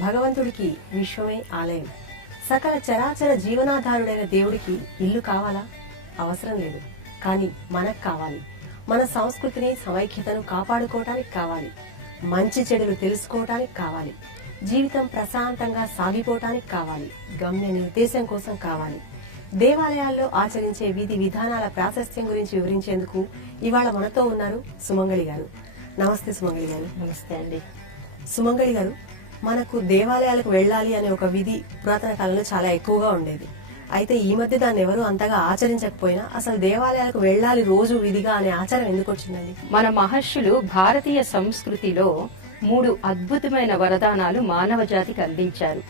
భగవంతుడికి విశ్వమే ఆలయం. సకల చరాచర జీవనాధారుడైన దేవుడికి ఇల్లు కావాలా? అవసరం లేదు. కానీ మనకు కావాలి. మన సంస్కృతిని, సమైక్యతను కాపాడుకోవటానికి కావాలి. మంచి చెడులు తెలుసుకోవటానికి కావాలి. జీవితం ప్రశాంతంగా సాగిపోవటానికి కావాలి. గమ్య నిర్దేశం కోసం కావాలి. దేవాలయాల్లో ఆచరించే విధి విధానాల ప్రాశస్త్యం గురించి వివరించేందుకు ఇవాళ మనతో ఉన్నారు సుమంగళి గారు. నమస్తే సుమంగళి గారు. నమస్తే అండి. సుమంగళి గారు, మనకు దేవాలయాలకు వెళ్ళాలి అనే ఒక విధి పురాతన కాలంలో చాలా ఎక్కువగా ఉండేది. అయితే ఈ మధ్య దాన్ని ఎవరు అంతగా ఆచరించకపోయినా అసలు దేవాలయాలకు వెళ్ళాలి రోజు విధిగా అనే ఆచారం ఎందుకు వచ్చిందండి? మన మహర్షులు భారతీయ సంస్కృతిలో 3 అద్భుతమైన వరదానాలు మానవ జాతికి అందించారు.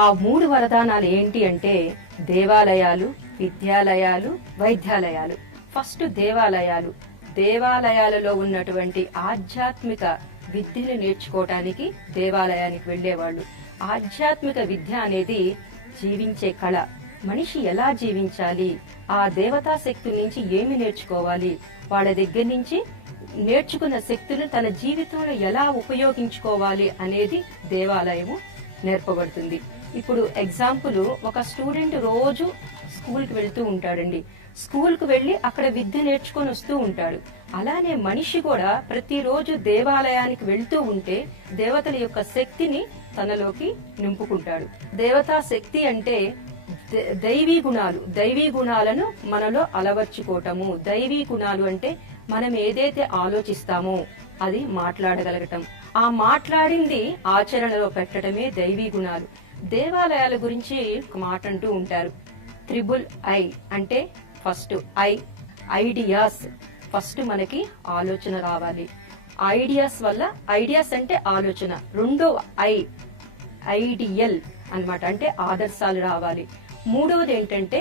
ఆ 3 వరదానాలు ఏంటి అంటే దేవాలయాలు, విద్యాలయాలు, వైద్యాలయాలు. ఫస్ట్ దేవాలయాలు. దేవాలయాలలో ఉన్నటువంటి ఆధ్యాత్మిక విద్యను నేర్చుకోవటానికి దేవాలయానికి వెళ్లేవాళ్లు. ఆధ్యాత్మిక విద్య అనేది జీవించే కళ. మనిషి ఎలా జీవించాలి, ఆ దేవతా శక్తుల నుంచి ఏమి నేర్చుకోవాలి, వాళ్ళ దగ్గర నుంచి నేర్చుకున్న శక్తులను తన జీవితంలో ఎలా ఉపయోగించుకోవాలి అనేది దేవాలయము నేర్పబడుతుంది. ఇప్పుడు ఎగ్జాంపుల్, ఒక స్టూడెంట్ రోజు స్కూల్ కి వెళ్తూ ఉంటాడండి. స్కూల్ కు వెళ్లి అక్కడ విద్య నేర్చుకొని వస్తూ ఉంటాడు. అలానే మనిషి కూడా ప్రతిరోజు దేవాలయానికి వెళ్తూ ఉంటే దేవతల యొక్క శక్తిని తనలోకి నింపుకుంటాడు. దేవతా శక్తి అంటే దైవీ గుణాలు. దైవీ గుణాలను మనలో అలవర్చుకోవటము. దైవీ గుణాలు అంటే మనం ఏదైతే ఆలోచిస్తామో అది మాట్లాడగలగటం. ఆ మాట్లాడింది ఆచరణలో పెట్టడమే దైవీ గుణాలు. దేవాలయాల గురించి ఒక మాట అంటూ ఉంటారు. 3I అంటే ఫస్ట్ ఐడియాస్. ఫస్ట్ మనకి ఆలోచన రావాలి. ఐడియాస్ వల్ల, ఐడియాస్ అంటే ఆలోచన. రెండో ఐడియల్ అన్నమాట, అంటే ఆదర్శాలు రావాలి. మూడవది ఏంటంటే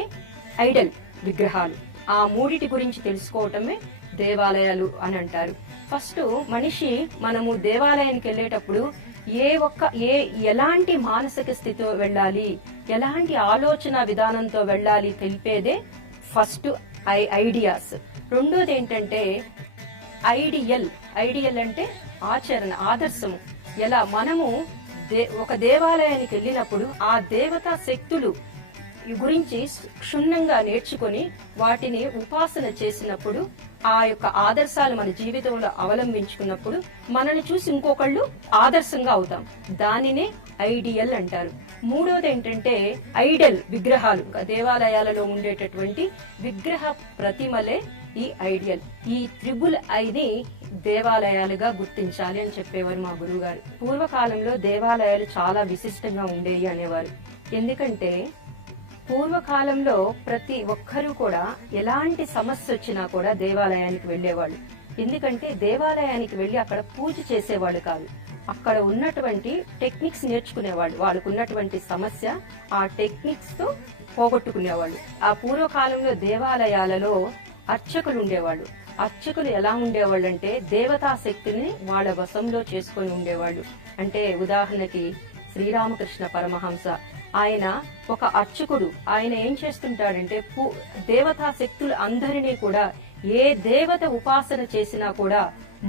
ఐడల్, విగ్రహాలు. ఆ మూడిటి గురించి తెలుసుకోవటమే దేవాలయాలు అని అంటారు. ఫస్ట్ మనిషి మనము దేవాలయానికి వెళ్ళేటప్పుడు ఎలాంటి మానసిక స్థితితో వెళ్ళాలి, ఎలాంటి ఆలోచన విధానంతో వెళ్ళాలి తెలిపేదే ఫస్ట్ ఐడియాస్. రెండోది ఏంటంటే ఐడియల్. ఐడియల్ అంటే ఆచరణ, ఆదర్శము. ఎలా మనము ఒక దేవాలయానికి వెళ్ళినప్పుడు ఆ దేవతా శక్తులు గురించి క్షుణ్ణంగా నేర్చుకుని వాటిని ఉపాసన చేసినప్పుడు, ఆ యొక్క ఆదర్శాలు మన జీవితంలో అవలంబించుకున్నప్పుడు మనల్ని చూసి ఇంకొకళ్ళు ఆదర్శంగా అవుతాం. దానినే ఐడియల్ అంటారు. మూడోది ఏంటంటే ఐడల్, విగ్రహాలు. దేవాలయాలలో ఉండేటటువంటి విగ్రహ ప్రతిమలే ఈ ఐడియల్. ఈ 3I దేవాలయాలుగా గుర్తించాలి అని చెప్పేవారు మా గురువు గారు. పూర్వకాలంలో దేవాలయాలు చాలా విశిష్టంగా ఉండేవి అనేవారు. ఎందుకంటే పూర్వకాలంలో ప్రతి ఒక్కరూ కూడా ఎలాంటి సమస్య వచ్చినా కూడా దేవాలయానికి వెళ్లేవాళ్ళు. ఎందుకంటే దేవాలయానికి వెళ్లి అక్కడ పూజ చేసేవాళ్ళు కాదు, అక్కడ ఉన్నటువంటి టెక్నిక్స్ నేర్చుకునేవాళ్ళు. వాళ్ళకు ఉన్నటువంటి సమస్య ఆ టెక్నిక్స్ తో పోగొట్టుకునేవాళ్ళు. ఆ పూర్వకాలంలో దేవాలయాలలో అర్చకులు ఉండేవాళ్ళు. అర్చకులు ఎలా ఉండేవాళ్ళు అంటే దేవతా శక్తిని వాళ్ళ వశంలో చేసుకుని ఉండేవాళ్ళు. అంటే ఉదాహరణకి శ్రీరామకృష్ణ పరమహంస, ఆయన ఒక అర్చకుడు. ఆయన ఏం చేస్తుంటాడంటే దేవతా శక్తులు అందరినీ కూడా ఏ దేవత ఉపాసన చేసినా కూడా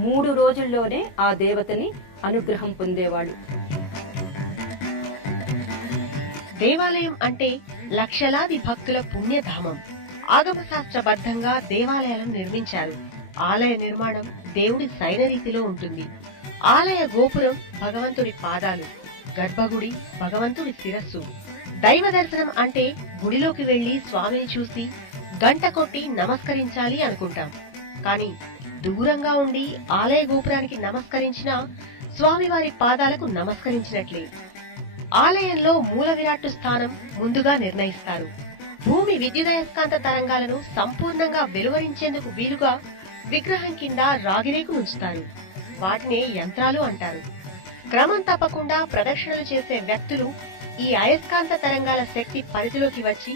3 రోజుల్లోనే ఆ దేవతని అనుగ్రహం పొందేవాడు. దేవాలయం అంటే లక్షలాది భక్తుల పుణ్యధామం. ఆగమశాస్త్రబద్ధంగా దేవాలయాలను నిర్మించారు. ఆలయ నిర్మాణం దేవుడి సైనరీతిలో ఉంటుంది. ఆలయ గోపురం భగవంతుడి పాదాలు, గర్భగుడి భగవంతుడి శిరస్సు. దైవ దర్శనం అంటే గుడిలోకి వెళ్లి స్వామిని చూసి గంట కొట్టి నమస్కరించాలి అనుకుంటాం. కానీ దూరంగా ఉండి ఆలయ గోపురానికి నమస్కరించినా స్వామివారి పాదాలకు నమస్కరించినట్లే. ఆలయంలో మూల విరాట్టు స్థానం ముందుగా నిర్ణయిస్తారు. భూమి విద్యుదయస్కాంత తరంగాలను సంపూర్ణంగా వెలువరించేందుకు వీలుగా విగ్రహం కింద రాగిరేకు ఉంచుతారు. వాటినే యంత్రాలు అంటారు. క్రమం తప్పకుండా ప్రదక్షిణలు చేసే వ్యక్తులు ఈ అయస్కాంత తరంగాల శక్తి పరిధిలోకి వచ్చి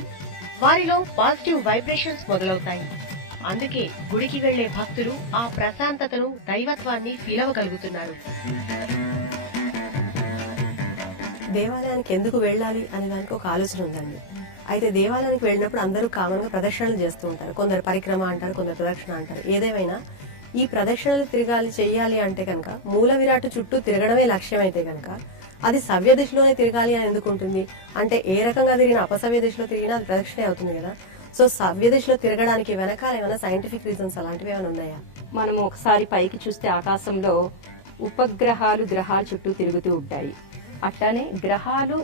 వారిలో పాజిటివ్ వైబ్రేషన్స్ మొదలవుతాయి. అందుకే గుడికి వెళ్లే భక్తులు ఆ ప్రశాంతతను, దైవత్వాన్ని ఫీల్ అవ్వగలుగుతున్నారు. దేవాలయానికి ఎందుకు వెళ్ళాలి అనే దానికి ఒక ఆలోచన ఉందండి. అయితే దేవాలయానికి వెళ్ళినప్పుడు అందరూ కామన్ గా ప్రదక్షిణలు చేస్తూ ఉంటారు. కొందరు పరిక్రమ అంటారు, కొందరు ప్రదక్షిణ అంటారు. ఏదేమైనా ఈ ప్రదక్షిణలు తిరగాలి, చెయ్యాలి అంటే కనుక మూల విరాట్ చుట్టూ తిరగడమే లక్ష్యం అయితే కనుక అది సవ్య దిశలోనే తిరగాలి అని ఎందుకు ఉంటుంది? అంటే ఏ రకంగా తిరిగినా అపసవ్య దిశలో తిరిగినా అది ప్రదక్షిణే అవుతుంది కదా. సో సవ్య దిశలో తిరగడానికి వెనకాల ఏమైనా సైంటిఫిక్ రీజన్స్ అలాంటివి ఏమైనా ఉన్నాయా? మనం ఒకసారి పైకి చూస్తే ఆకాశంలో ఉపగ్రహాలు గ్రహాల చుట్టూ తిరుగుతూ ఉంటాయి. అట్లానే గ్రహాలు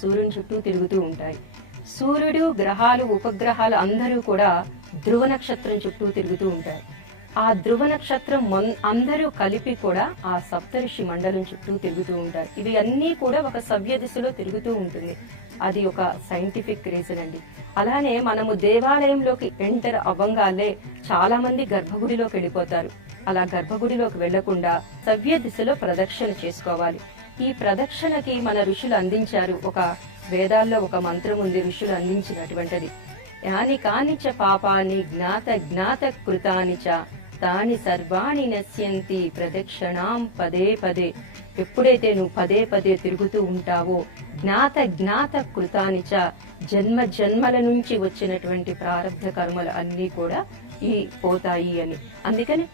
సూర్యుని చుట్టూ తిరుగుతూ ఉంటాయి. సూర్యుడు, గ్రహాలు, ఉపగ్రహాలు అందరూ కూడా ధ్రువ నక్షత్రం చుట్టూ తిరుగుతూ ఉంటారు. ఆ ధ్రువ నక్షత్రం అందరూ కలిపి కూడా ఆ సప్తఋషి మండలం చుట్టూ తిరుగుతూ ఉంటారు. ఇవి అన్నీ కూడా ఒక సవ్య దిశలో తిరుగుతూ ఉంటుంది. అది ఒక సైంటిఫిక్ రీజన్ అండి. అలానే మనము దేవాలయంలోకి ఎంటర్ అవ్వంగానే చాలా మంది గర్భగుడిలోకి వెళ్ళిపోతారు. అలా గర్భగుడిలోకి వెళ్లకుండా సవ్య దిశలో ప్రదక్షిణ చేసుకోవాలి. ఈ ప్రదక్షిణకి మన ఋషులు అందించారు. ఒక వేదాల్లో ఒక మంత్రం ఉంది ఋషులు అందించినటువంటిది. యాని కానిచ పాపాని జ్ఞాత కృతాని చ తాని సర్వాణి నశ్యంతి ప్రదక్షిణాం పదే పదే. ఎప్పుడైతే నువ్వు పదే పదే తిరుగుతూ ఉంటావో జ్ఞాత కృతాని చ జన్మల నుంచి వచ్చినటువంటి ప్రారంభ కర్మలు అన్ని కూడా పోతాయి అని. అందుకని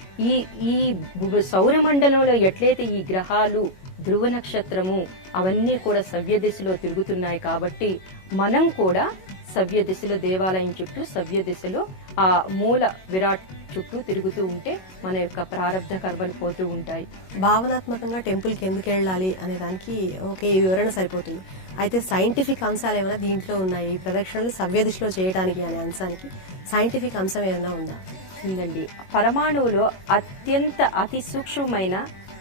ఈ సౌరమండలంలో ఎట్లయితే ఈ గ్రహాలు, ధ్రువ నక్షత్రము అవన్నీ కూడా సవ్య దిశలో తిరుగుతున్నాయి కాబట్టి మనం కూడా సవ్య దిశలో దేవాలయం చుట్టూ సవ్య దిశలో ఆ మూల విరాట్ చుట్టూ తిరుగుతూ ఉంటే మన యొక్క ప్రారంభ కర్మలు పోతూ ఉంటాయి. భావనాత్మకంగా టెంపుల్ కి ఎందుకు వెళ్ళాలి అనే దానికి ఓకే ఈ వివరణ సరిపోతుంది. అయితే సైంటిఫిక్ అంశాలు ఏమైనా దీంట్లో ఉన్నాయి? ప్రదక్షిణలు సవ్య దిశలో చేయడానికి అనే అంశానికి సైంటిఫిక్ అంశం ఏమైనా ఉందా? ఉందండి. పరమాణువులో అత్యంత అతి సూక్ష్మమైన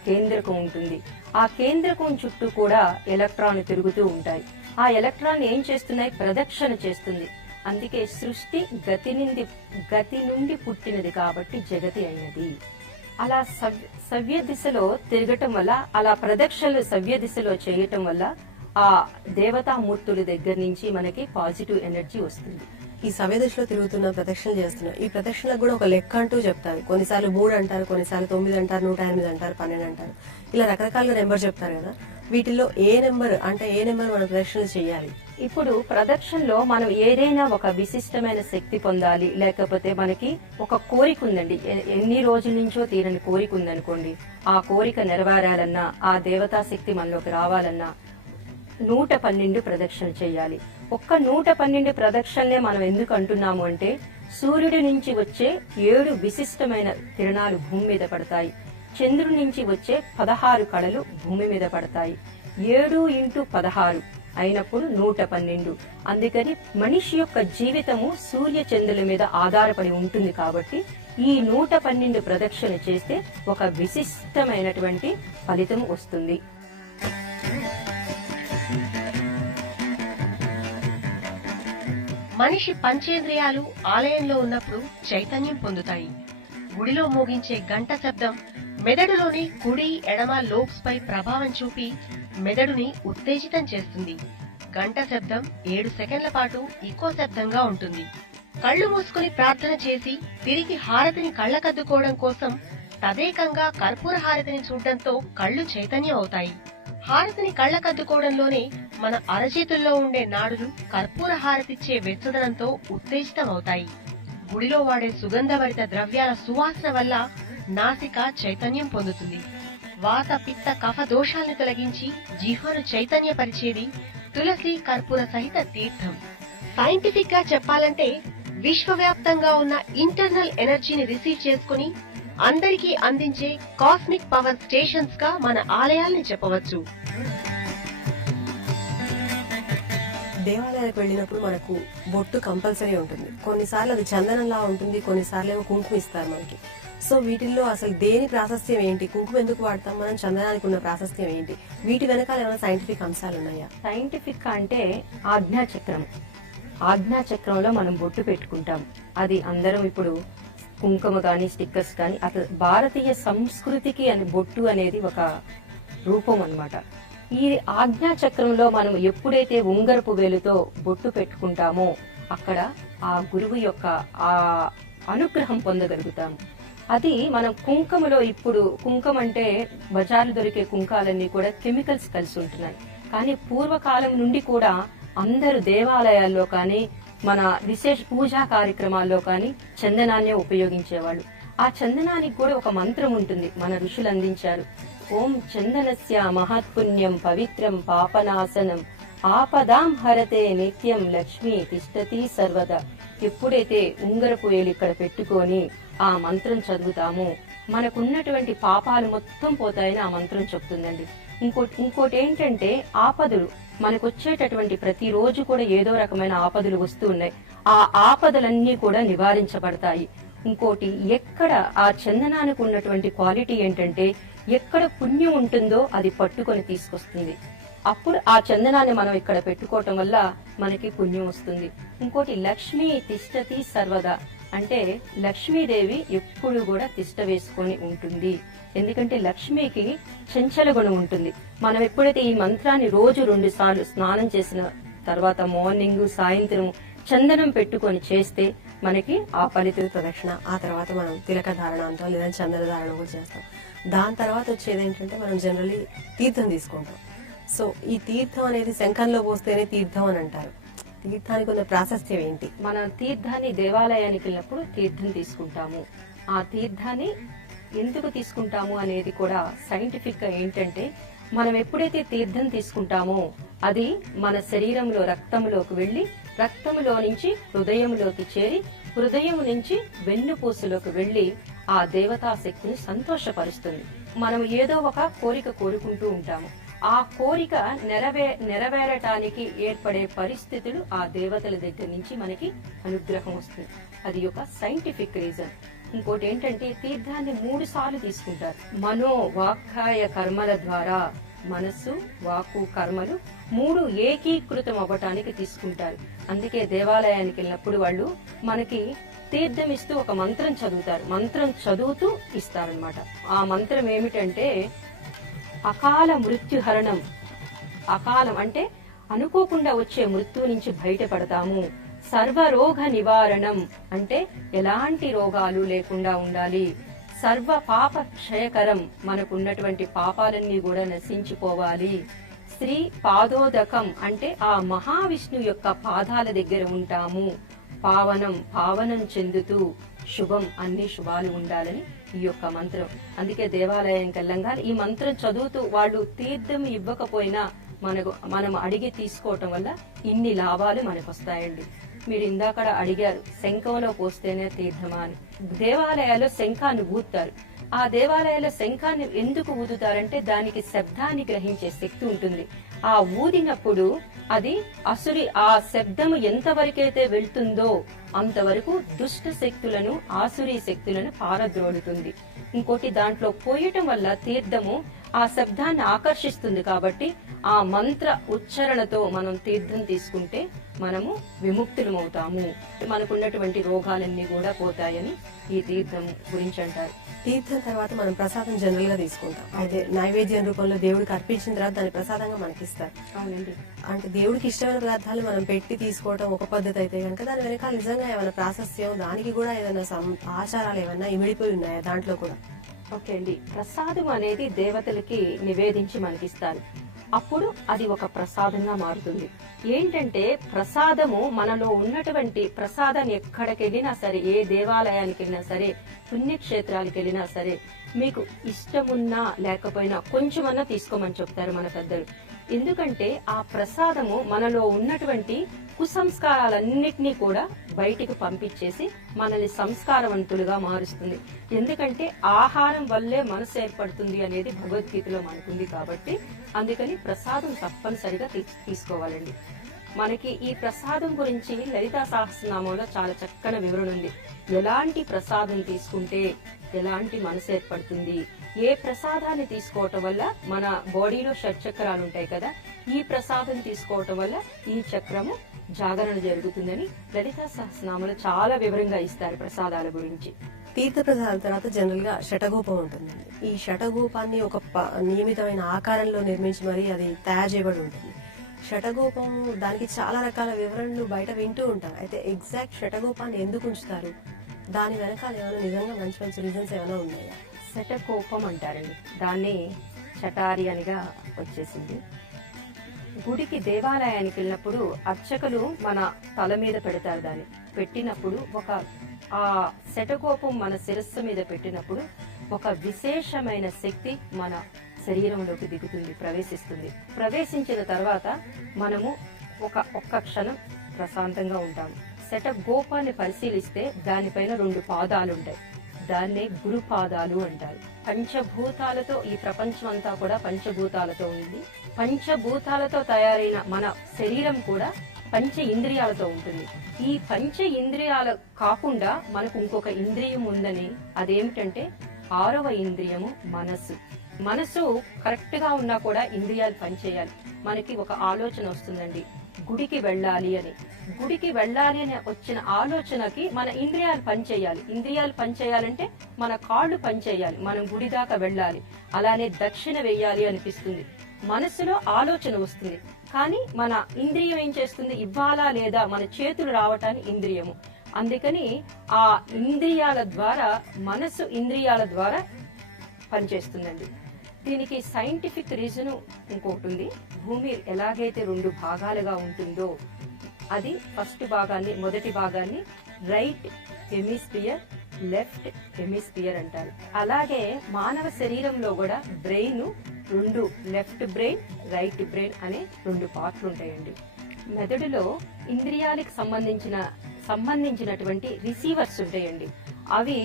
కేంద్రకం ఉంటుంది. ఆ కేంద్రకం చుట్టూ కూడా ఎలక్ట్రాన్లు తిరుగుతూ ఉంటాయి. ఆ ఎలక్ట్రాన్ ఏం చేస్తున్నాయి? ప్రదక్షిణ చేస్తుంది. అందుకే సృష్టి గతి నుండి పుట్టినది కాబట్టి జగతి అయినది. అలా సవ్య దిశలో తిరగటం వల్ల, అలా ప్రదక్షిణలు సవ్య దిశలో చేయటం వల్ల ఆ దేవతామూర్తుల దగ్గర నుంచి మనకి పాజిటివ్ ఎనర్జీ వస్తుంది. ఈ సవ్య దిశలో తిరుగుతున్న ప్రదక్షిణలు చేస్తున్నారు. ఈ ప్రదక్షిణలకు కూడా ఒక లెక్క అంటూ చెప్తారు. కొన్నిసార్లు 3 అంటారు, కొన్నిసార్లు 9 అంటారు, 108 అంటారు, 12 అంటారు. ఇలా రకరకాలుగా నెంబర్ చెప్తారు కదా. వీటిల్లో ఏ నెంబర్ మనం ప్రదక్షిణలు చేయాలి? ఇప్పుడు ప్రదక్షిణలో మనం ఏదైనా ఒక విశిష్టమైన శక్తి పొందాలి, లేకపోతే మనకి ఒక కోరిక ఉందండి, ఎన్ని రోజుల నుంచో తీరని కోరిక ఉందనుకోండి, ఆ కోరిక నెరవేరాలన్నా, ఆ దేవతా శక్తి మనలోకి రావాలన్నా 112 ప్రదక్షిణ చేయాలి. ఒక్క 112 ప్రదక్షిణలే మనం ఎందుకు అంటున్నాము అంటే, సూర్యుడి నుంచి వచ్చే 7 విశిష్టమైన కిరణాలు భూమి మీద పడతాయి. చంద్రుడి నుంచి వచ్చే 16 కళలు భూమి మీద పడతాయి. 7 × 16 అయినప్పుడు 112. అందుకని మనిషి యొక్క జీవితము సూర్య చంద్రుల మీద ఆధారపడి ఉంటుంది కాబట్టి ఈ 112 ప్రదక్షిణ చేస్తే ఒక విశిష్టమైనటువంటి ఫలితం వస్తుంది. మనిషి పంచేంద్రియాలు ఆలయంలో ఉన్నప్పుడు చైతన్యం పొందుతాయి. గుడిలో మోగించే గంట శబ్దం మెదడులోని కుడి ఎడమ లోబ్స్ పై ప్రభావం చూపి మెదడుని ఉత్తేజితం చేస్తుంది. గంట శబ్దం 7 సెకండ్ల పాటు ఈకో శబ్దంగా ఉంటుంది. కళ్లు మూసుకుని ప్రార్థన చేసి తిరిగి హారతిని కళ్లకద్దుకోవడం కోసం తదేకంగా కర్పూర హారతిని చూడడంతో కళ్లు చైతన్యం అవుతాయి. హారతిని కళ్లకద్దుకోవడంలోనే మన అరచేతుల్లో ఉండే నాడులు కర్పూర హారతిచ్చే వెచ్చదనంతో ఉత్తేజితమవుతాయి. గుడిలో వాడే సుగంధభరిత ద్రవ్యాల సువాసన వల్ల నాసిక చైతన్యం పొందుతుంది. వాత పిత్త కఫ దోషాలను తొలగించి జిహ్వను చైతన్యపరిచేది తులసి కర్పూర సహిత తీర్థం. సైంటిఫిక్ గా చెప్పాలంటే విశ్వవ్యాప్తంగా ఉన్న ఇంటర్నల్ ఎనర్జీని రిసీవ్ చేసుకుని అందరికీ అందించే కాస్మిక్ పవర్ స్టేషన్స్ గా మన ఆలయాల్ని చెప్పవచ్చు. దేవాలయాలకు వెళ్ళినప్పుడు మనకు బొట్టు కంపల్సరీ ఉంటుంది. కొన్నిసార్లు అది చందనంలా ఉంటుంది, కొన్నిసార్లు ఏమో కుంకుమ ఇస్తారు మనకి. సో వీటిల్లో అసలు దేని ప్రాశస్త్యం ఏంటి? కుంకుమ ఎందుకు వాడతాం మనం? చందనానికి ఉన్న ప్రాశస్త్యం ఏంటి? వీటి వెనకాల ఏమైనా సైంటిఫిక్ అంశాలు ఉన్నాయా? సైంటిఫిక్ అంటే ఆజ్ఞాచక్రంలో మనం బొట్టు పెట్టుకుంటాం. అది అందరం ఇప్పుడు కుంకుమ గాని స్టిక్కర్స్ గాని, అసలు భారతీయ సంస్కృతికి అని బొట్టు అనేది ఒక రూపం అన్నమాట. ఈ ఆజ్ఞాచక్రంలో మనం ఎప్పుడైతే ఉంగరపు వేలుతో బొట్టు పెట్టుకుంటామో అక్కడ ఆ గురువు యొక్క ఆ అనుగ్రహం పొందగలుగుతాము. అది మనం కుంకుమలో, ఇప్పుడు కుంకుమ అంటే బజార్లు దొరికే కుంకాలన్నీ కూడా కెమికల్స్ కలిసి ఉంటున్నాయి. కానీ పూర్వకాలం నుండి కూడా అందరు దేవాలయాల్లో కానీ మన విశేష పూజా కార్యక్రమాల్లో కానీ చందనాన్నే ఉపయోగించేవాళ్ళు. ఆ చందనానికి కూడా ఒక మంత్రం ఉంటుంది, మన ఋషులు అందించారు. ఓం చందనస్య మహత్పుణ్యం పవిత్రం పాపనాశనం ఆపదాం హరతే నిత్యం లక్ష్మి తిష్టతి సర్వదా. ఎప్పుడైతే ఉంగరపు వేలు ఇక్కడ పెట్టుకొని ఆ మంత్రం చదువుతామో మనకున్నటువంటి పాపాలు మొత్తం పోతాయని ఆ మంత్రం చెప్తుందండి. ఇంకోటి ఏంటంటే ఆపదలు మనకు వచ్చేటటువంటి ప్రతిరోజు కూడా ఏదో రకమైన ఆపదలు వస్తూ ఉన్నాయి. ఆ ఆపదలన్నీ కూడా నివారించబడతాయి. ఇంకోటి ఎక్కడ ఆ చందనానికి ఉన్నటువంటి క్వాలిటీ ఏంటంటే ఎక్కడ పుణ్యం ఉంటుందో అది పట్టుకొని తీసుకొస్తుంది. అప్పుడు ఆ చందనాన్ని మనం ఇక్కడ పెట్టుకోవటం వల్ల మనకి పుణ్యం వస్తుంది. ఇంకోటి లక్ష్మీ తిష్టతి సర్వదా అంటే లక్ష్మీదేవి ఎప్పుడు కూడా తిష్ట వేసుకొని ఉంటుంది. ఎందుకంటే లక్ష్మికి చంచల గుణం ఉంటుంది. మనం ఎప్పుడైతే ఈ మంత్రాన్ని రోజు 2 సార్లు స్నానం చేసిన తర్వాత మార్నింగ్ సాయంత్రం చందనం పెట్టుకొని చేస్తే మనకి ఆ ఫలితం ప్రదక్షిణ, ఆ తర్వాత మనం తిలక ధారణ అంటాం, లేదా చందన ధారణ కూడా చేస్తాం. దాని తర్వాత వచ్చేది ఏంటంటే మనం జనరల్లీ తీర్థం తీసుకుంటాం. సో ఈ తీర్థం అనేది శంఖంలో పోస్తేనే తీర్థం అని అంటారు. తీర్థానికి ఉన్న ప్రాశస్త్యం ఏంటి? మన తీర్థాన్ని దేవాలయానికి వెళ్ళినప్పుడు తీర్థం తీసుకుంటాము. ఆ తీర్థాన్ని ఎందుకు తీసుకుంటాము అనేది కూడా సైంటిఫిక్ గా ఏంటంటే మనం ఎప్పుడైతే తీర్థం తీసుకుంటామో అది మన శరీరంలో రక్తంలోకి వెళ్లి రక్తంలో నుంచి హృదయంలోకి చేరి హృదయం నుంచి వెన్నుపూసలోకి వెళ్లి ఆ దేవతా శక్తిని సంతోషపరుస్తుంది. మనం ఏదో ఒక కోరిక కోరుకుంటూ ఉంటాము. ఆ కోరిక నెరవేరటానికి ఏర్పడే పరిస్థితులు ఆ దేవతల దగ్గర నుంచి మనకి అనుగ్రహం వస్తుంది. అది ఒక సైంటిఫిక్ రీజన్. ఇంకోటి ఏంటంటే తీర్థాన్ని 3 సార్లు తీసుకుంటారు. మనో వాక్కాయ కర్మల ద్వారా మనస్సు వాక్కు కర్మలు 3 ఏకీకృతం అవ్వటానికి తీసుకుంటారు. అందుకే దేవాలయానికి వెళ్ళినప్పుడు వాళ్ళు మనకి తీర్థం ఇస్తూ ఒక మంత్రం చదువుతారు. మంత్రం చదువుతూ ఇస్తారనమాట. ఆ మంత్రం ఏమిటంటే అకాల మృత్యుహరణం. అకాలం అంటే అనుకోకుండా వచ్చే మృత్యు నుంచి బయటపడతాము. సర్వరోగ నివారణం అంటే ఎలాంటి రోగాలు లేకుండా ఉండాలి. సర్వ పాప క్షయకరం మనకున్నటువంటి పాపాలన్నీ కూడా నశించిపోవాలి. శ్రీ పాదోదకం అంటే ఆ మహావిష్ణు యొక్క పాదాల దగ్గర ఉంటాము. పావనం చెందుతూ శుభం అన్ని శుభాలు ఉండాలని ఈ యొక్క మంత్రం. అందుకే దేవాలయం వెళ్ళంగానే ఈ మంత్రం చదువుతూ వాళ్ళు తీర్థం ఇవ్వకపోయినా మనం అడిగి తీసుకోవటం వల్ల ఇన్ని లాభాలు మనకు వస్తాయండి. మీరు ఇందాక అడిగారు శంఖంలో పోస్తేనే తీర్థమా అని. దేవాలయాల్లో శంఖాన్ని ఊదుతారు. ఆ దేవాలయాల్లో శంఖాన్ని ఎందుకు ఊదుతారంటే దానికి శబ్దాన్ని గ్రహించే శక్తి ఉంటుంది. ఆ ఊదినప్పుడు అది ఆ శబ్దము ఎంతవరకైతే వెళ్తుందో అంతవరకు దుష్ట శక్తులను ఆసురీ శక్తులను పారద్రోలుతుంది. ఇంకోటి దాంట్లో పోయటం వల్ల తీర్థము ఆ శబ్దాన్ని ఆకర్షిస్తుంది. కాబట్టి ఆ మంత్ర ఉచ్చారణతో మనం తీర్థం తీసుకుంటే మనము విముక్తులమవుతాము. మనకున్నటువంటి రోగాలన్నీ కూడా పోతాయని ఈ తీర్థం గురించి అంటారు. తీర్థం తర్వాత మనం ప్రసాదం జనరల్ గా తీసుకుంటాం. అయితే నైవేద్యం రూపంలో దేవుడికి అర్పించిన తర్వాత దాని ప్రసాదంగా మనకి ఇస్తారు. అవునండి. అంటే దేవుడికి ఇష్టమైన పదార్థాలు మనం పెట్టి తీసుకోవడం ఒక పద్ధతి అయితే కనుక దాని వెనకాల నిజంగా ఏమైనా ప్రాశస్త్యం, దానికి కూడా ఏదైనా ఆచారాలు ఏమన్నా ఇమిడిపోయి ఉన్నాయా దాంట్లో కూడా? ఓకే అండి. ప్రసాదం అనేది దేవతలకి నివేదించి మనకిస్తారు. అప్పుడు అది ఒక ప్రసాదంగా మారుతుంది. ఏంటంటే ప్రసాదము మనలో ఉన్నటువంటి ప్రసాదాన్ని ఎక్కడికి వెళ్ళినా సరే, ఏ దేవాలయానికి వెళ్ళినా సరే, పుణ్యక్షేత్రాలకు వెళ్ళినా సరే, మీకు ఇష్టమున్నా లేకపోయినా కొంచెమన్నా తీసుకోమని చెప్తారు మన పెద్దలు. ఎందుకంటే ఆ ప్రసాదము మనలో ఉన్నటువంటి కుసంస్కారాలన్నిటినీ కూడా బయటికి పంపించేసి మనల్ని సంస్కారవంతులుగా మారుస్తుంది. ఎందుకంటే ఆహారం వల్లే మనసు ఏర్పడుతుంది అనేది భగవద్గీతలో మనకుంది. కాబట్టి అందుకని ప్రసాదం తప్పనిసరిగా తీసుకోవాలండి. మనకి ఈ ప్రసాదం గురించి లలితా సహస్రనామంలో చాలా చక్కని వివరణ ఉంది. ఎలాంటి ప్రసాదం తీసుకుంటే ఎలాంటి మనసు ఏర్పడుతుంది, ఏ ప్రసాదాన్ని తీసుకోవటం వల్ల మన బాడీలో షట్చక్రాలు ఉంటాయి కదా, ఈ ప్రసాదం తీసుకోవటం వల్ల ఈ చక్రము జాగరణ జరుగుతుందని లలితా సహస్రనామంలో చాలా వివరంగా ఇస్తారు ప్రసాదాల గురించి. తీర్థ ప్రసాదాల తర్వాత జనరల్ గా షటగోపం ఉంటుందండి. ఈ షటగోపాన్ని ఒక నియమితమైన ఆకారంలో నిర్మించి మరి అది తయారు చేయబడి ఉంటుంది. షటగోపం దానికి చాలా రకాల వివరణలు బయట వింటూ ఉంటాం. అయితే ఎగ్జాక్ట్ షటగోపాన్ని ఎందుకు ఉంచుతారు, దాని వెనకాల ఏమైనా నిజంగా మంచి మంచి రీజన్స్ ఏమైనా ఉన్నాయా? శటకోపం అంటారండి. దాన్ని చటారి అనిగా వచ్చేసింది. గుడికి దేవాలయానికి వెళ్ళినప్పుడు అర్చకులు మన తల మీద పెడతారు. దాన్ని పెట్టినప్పుడు ఆ శటకోపం మన శిరస్సు మీద పెట్టినప్పుడు ఒక విశేషమైన శక్తి మన శరీరంలోకి దిగుతుంది, ప్రవేశిస్తుంది. ప్రవేశించిన తర్వాత మనము ఒక్క క్షణం ప్రశాంతంగా ఉంటాము. సెటప్ గోపాన్ని పరిశీలిస్తే దానిపైన 2 పాదాలు ఉంటాయి. దాన్నే గురు పాదాలు అంటారు. పంచభూతాలతో ఈ ప్రపంచం అంతా కూడా పంచభూతాలతో ఉంది. పంచభూతాలతో తయారైన మన శరీరం కూడా పంచ ఇంద్రియాలతో ఉంటుంది. ఈ పంచ ఇంద్రియాలు కాకుండా మనకు ఇంకొక ఇంద్రియం ఉందని, అదేమిటంటే 6వ ఇంద్రియము మనసు. మనసు కరెక్ట్ గా ఉన్నా కూడా ఇంద్రియాలు పనిచేయాలి. మనకి ఒక ఆలోచన వస్తుందండి, గుడికి వెళ్ళాలి అని. గుడికి వెళ్ళాలి అని వచ్చిన ఆలోచనకి మన ఇంద్రియాలు పనిచేయాలి. ఇంద్రియాలు పనిచేయాలంటే మన కాళ్ళు పనిచేయాలి, మనం గుడి దాకా వెళ్ళాలి. అలానే దక్షిణ వెయ్యాలి అనిపిస్తుంది, మనసులో ఆలోచన వస్తుంది. కానీ మన ఇంద్రియం ఏం చేస్తుంది, ఇవ్వాలా లేదా, మన చేతులు రావటానికి ఇంద్రియము. అందుకని ఆ ఇంద్రియాల ద్వారా, మనసు ఇంద్రియాల ద్వారా పనిచేస్తుందండి. దీనికి సైంటిఫిక్ రీజన్ ఇంకొకటి ఉంది. భూమి ఎలాగైతే 2 భాగాలుగా ఉంటుందో, అది మొదటి భాగాన్ని రైట్ హెమిస్ఫియర్, లెఫ్ట్ హెమిస్ఫియర్ అంటారు. అలాగే మానవ శరీరంలో కూడా brain 2, left brain, right brain అనే 2 పార్ట్లు ఉంటాయండి. మెదడులో ఇంద్రియాలకు సంబంధించినటువంటి రిసీవర్స్ ఉంటాయండి. అవి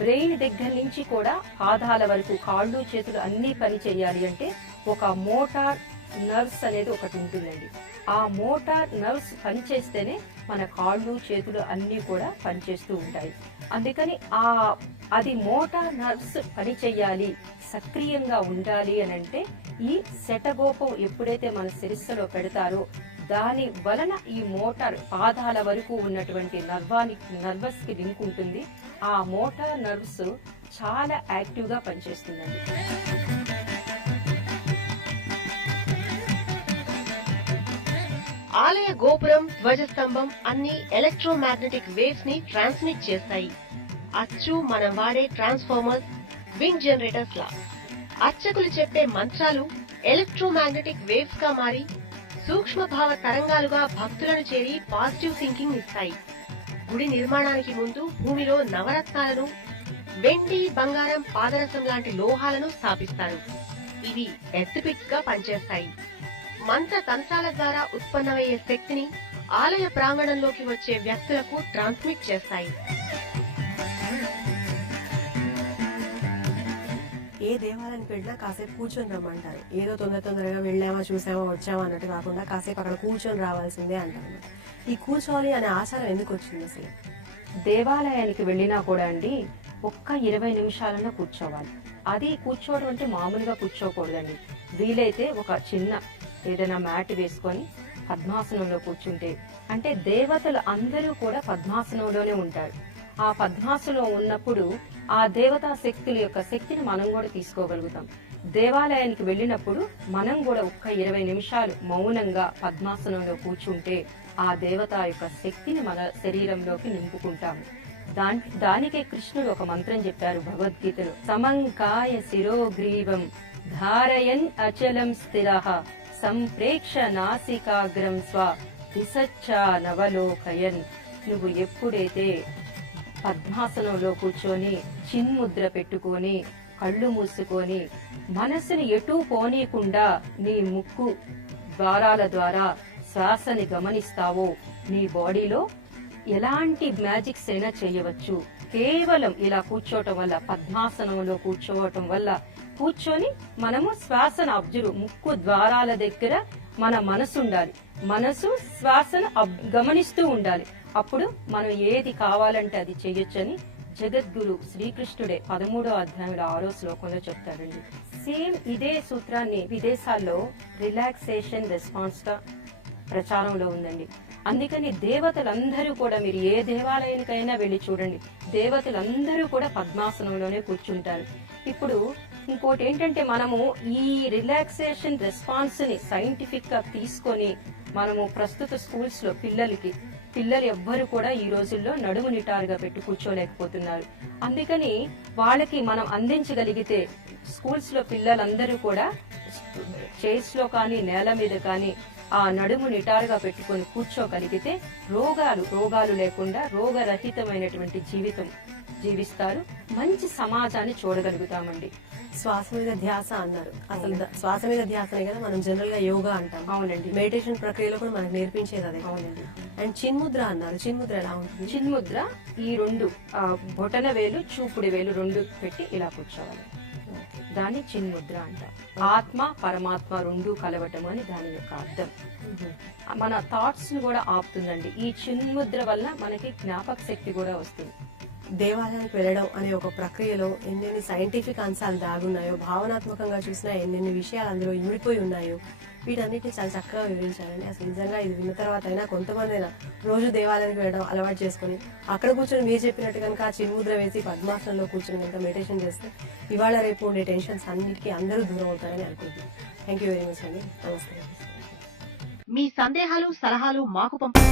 బ్రెయిన్ దగ్గర నుంచి కూడా పాదాల వరకు, కాళ్ళు చేతులు అన్ని పని చేయాలి అంటే ఒక మోటార్ నర్వ్స్ అనేది ఒకటి ఉంటుందండి. ఆ మోటార్ నర్వ్స్ పనిచేస్తేనే మన కాళ్ళు చేతులు అన్ని కూడా పనిచేస్తూ ఉంటాయి. అందుకని అది మోటార్ నర్వ్స్ పని చెయ్యాలి, సక్రియంగా ఉండాలి అని అంటే ఈ శటగోపం ఎప్పుడైతే మన శిరస్సులో పెడతారో దాని వలన ఈ మోటార్ పాదాల వరకు ఉన్నటువంటి నర్వస్ కి లింక్ ఉంటుంది. ఆ మోటార్ నర్వ్స్ చాలా యాక్టివ్ గా పనిచేస్తుందండి. ఆలయ గోపురం, ధ్వజస్తంభం అన్ని ఎలక్ట్రోమాగ్నెటిక్ వేవ్స్ ని ట్రాన్స్మిట్ చేస్తాయి. అచ్చు మనం వాడే ట్రాన్స్ఫార్మర్స్, విండ్ జనరేటర్స్ లా అర్చకులు చెప్పే మంత్రాలు ఎలక్ట్రోమాగ్నెటిక్ వేవ్స్ గా మారి సూక్ష్మ భావ తరంగాలుగా భక్తులను చేరి పాజిటివ్ థింకింగ్ ఇస్తాయి. గుడి నిర్మాణానికి ముందు భూమిలో నవరత్నాలను, వెండి, బంగారం, పాదరసం లాంటి లోహాలను స్థాపిస్తారు. ఇవి ఎర్త్ పిక్స్ గా పనిచేస్తాయి. మంత్ర తంత్రాల ద్వారా ఉత్పన్నమయ్యే శక్తిని ఆలయ ప్రాంగణంలోకి వచ్చే వ్యక్తులకు ట్రాన్స్మిట్ చేస్తాయి. ఏ దేవాలయానికి వెళ్ళినా కాసేపు కూర్చొని రమ్మంటారు. ఏదో తొందరగా వెళ్ళామా, చూసామా, వచ్చామా అన్నట్టు కాకుండా కాసేపు అక్కడ కూర్చొని రావాల్సిందే అంటారు. ఈ కూర్చోవాలి అనే ఆచారం ఎందుకు వచ్చింది అసలు? దేవాలయానికి వెళ్ళినా కూడా అండి ఒక్క 20 నిమిషాలన్నా కూర్చోవాలి. అది కూర్చోవడం అంటే మామూలుగా కూర్చోకూడదండి. వీలైతే ఒక చిన్న ఏదైనా మ్యాట్ వేసుకొని పద్మాసనంలో కూర్చుంటే, అంటే దేవతలు అందరూ కూడా పద్మాసనంలోనే ఉంటారు. ఆ పద్మాసనం ఉన్నప్పుడు ఆ దేవతా శక్తుల యొక్క శక్తిని మనం కూడా తీసుకోగలుగుతాం. దేవాలయానికి వెళ్ళినప్పుడు మనం కూడా ఒక్క 20 నిమిషాలు మౌనంగా పద్మాసనంలో కూర్చుంటే ఆ దేవత యొక్క శక్తిని మన శరీరంలోకి నింపుకుంటాము. దానికే కృష్ణుడు ఒక మంత్రం చెప్పారు భగవద్గీతలో, సమంకాయ శిరోగ్రీవం ధారయన్ అచలం స్థిరః సంప్రేక్ష నాసికాగ్రం స్వ దిశచ్చా నవలోకయన్. నువ్వు ఎప్పుడైతే పద్మాసనంలో కూర్చొని చిన్ముద్ర పెట్టుకొని కళ్ళు మూసుకొని మనసుని ఎటూ పోనీయకుండా నీ ముక్కు ద్వారాల ద్వారా శ్వాసని గమనిస్తావో నీ బాడీలో ఎలాంటి మ్యాజిక్స్ అయినా చేయవచ్చు. కేవలం ఇలా కూర్చోవటం వల్ల, పద్మాసనంలో కూర్చోవటం వల్ల కూర్చొని మనము శ్వాసను అబ్జర్వ్, ముక్కు ద్వారాల దగ్గర మన మనసు ఉండాలి. మనసు శ్వాసను గమనిస్తూ ఉండాలి. అప్పుడు మనం ఏది కావాలంటే అది చెయ్యొచ్చని జగద్గురు శ్రీకృష్ణుడే 13వ అధ్యాయంలో 6వ శ్లోకంలో చెప్తాడండి. సేమ్ ఇదే సూత్రాన్ని విదేశాల్లో రిలాక్సేషన్ రెస్పాన్స్ గా ప్రచారంలో ఉందండి. అందుకని దేవతలందరూ కూడా, మీరు ఏ దేవాలయానికైనా వెళ్లి చూడండి, దేవతలందరూ కూడా పద్మాసనంలోనే కూర్చుంటారు. ఇప్పుడు ఇంకోటి ఏంటంటే, మనము ఈ రిలాక్సేషన్ రెస్పాన్స్ ని సైంటిఫిక్ గా తీసుకొని మనము ప్రస్తుత స్కూల్స్ లో పిల్లలు ఎవ్వరు కూడా ఈ రోజుల్లో నడుము నిటారుగా పెట్టి కూర్చోలేకపోతున్నారు. అందుకని వాళ్ళకి మనం అందించగలిగితే, స్కూల్స్ లో పిల్లలందరూ కూడా చైర్స్ లో కానీ నేల మీద కానీ ఆ నడుము నిటారుగా పెట్టుకొని కూర్చోగలిగితే రోగాలు లేకుండా రోగరహితమైనటువంటి జీవితం జీవిస్తారు. మంచి సమాజాన్ని చూడగలుగుతామండి. శ్వాస మీద ధ్యాస అన్నారు. అసలు శ్వాస మీద ధ్యాసనే కదా మనం జనరల్ గా యోగా అంటాం. అవునండి. మెడిటేషన్ ప్రక్రియలో కూడా మనకు నేర్పించేది అదే. అవునండి. అండ్ చిన్ముద్ర అన్నారు. చిన్ముద్ర ఎలా ఉంటుంది? చిన్ముద్ర ఈ రెండు బొటన వేలు చూపుడు వేలు రెండు పెట్టి ఇలా కూర్చోవాలి. దాన్ని చిన్ముద్ర అంటారు. ఆత్మ పరమాత్మ రెండు కలవటం అని దాని యొక్క అర్థం. మన థాట్స్ ను కూడా ఆపుతుందండి. ఈ చిన్ముద్ర వల్ల మనకి జ్ఞాపక శక్తి కూడా వస్తుంది. దేవాలయానికి వెళ్ళడం అనే ఒక ప్రక్రియలో ఎన్నెన్ని సైంటిఫిక్ అంశాలు దాగున్నాయో, భావనాత్మకంగా చూసినా ఎన్నెన్ని విషయాలు అందులో ఇమిడిపోయి ఉన్నాయో, వీటన్నిటిని చాలా చక్కగా వివరించారండి. అసలు నిజంగా ఇది విన్న తర్వాత అయినా కొంతమంది అయినా రోజు దేవాలయానికి వెళ్ళడం అలవాటు చేసుకుని అక్కడ కూర్చొని మీరు చెప్పినట్టు కనుక ఆ చిన్ముద్ర వేసి పద్మాసనంలో కూర్చొని కనుక మెడిటేషన్ చేస్తే ఇవాళ రేపు ఉండే టెన్షన్స్ అన్నిటికీ అందరూ దూరం అవుతారని అనుకుంటున్నాను. థ్యాంక్ యూ వెరీ మచ్ అండి. నమస్తే. మీ సందేహాలు సలహాలు మాకు పంపండి.